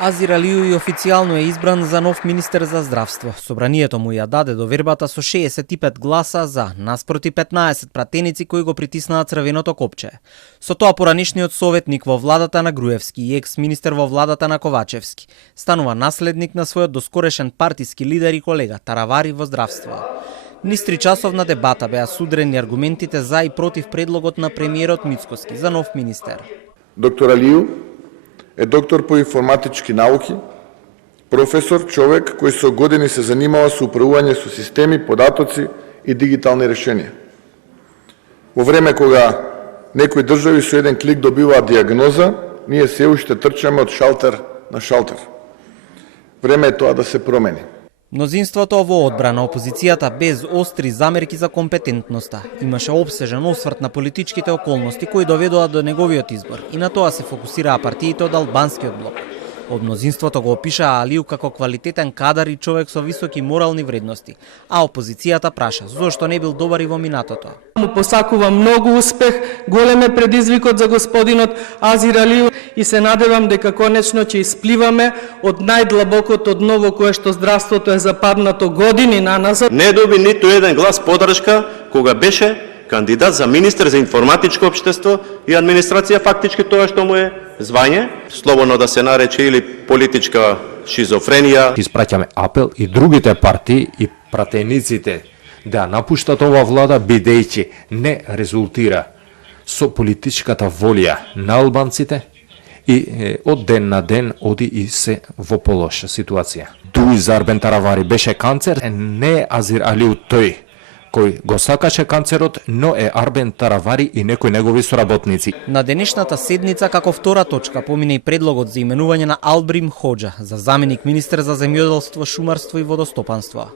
Азир Алију официјално е избран за нов министер за здравство. Собранието му ја даде довербата со 65 гласа за, наспроти 15 пратеници кои го притиснаа црвеното копче. Со тоа поранишниот советник во владата на Груевски и екс-министер во владата на Ковачевски станува наследник на својот доскорешен партиски лидер и колега Таравари во здравство. Низ 3 часовна дебата беа судрени аргументите за и против предлогот на премиерот Мицкоски за нов министер. Доктор Алију е доктор по информатички науки, професор, човек кој со години се занимава со управување со системи, податоци и дигитални решенија. Во време кога некои држави со еден клик добиваат диагноза, ние се уште трчаме од шалтер на шалтер. Време е тоа да се промени. Мнозинството во одбрана опозицијата без остри замерки за компетентноста имаше опсежен осврт на политичките околности кои доведоа до неговиот избор и на тоа се фокусираа партиите од албанскиот блок. Од мнозинството го опишаа Алију како квалитетен кадар и човек со високи морални вредности, а опозицијата праша зошто не бил добар и во минатото. Му посакувам многу успех, голем е предизвикот за господинот Азир Алију и се надевам дека конечно ќе испливаме од најдлабокото дно во кое што здравството е западнато години наназад. Не доби ниту еден глас поддршка кога беше кандидат за министер за информатичко општество и администрација, фактички тоа што му е звање, слободно да се нарече или политичка шизофренија. Испраќаме апел и другите партии и пратениците да напуштат ова влада бидејќи не резултира со политичката волја на албанците и од ден на ден оди и се во полоша ситуација. Дуи за Арбен Таравари беше канцер, не е Азир Алију тој кој го сакаше канцерот, но е Арбен Таравари и некои негови соработници. На денешната седница како втора точка помине и предлогот за именување на Албрим Хоџа за заменик министер за земјоделство, шумарство и водостопанство.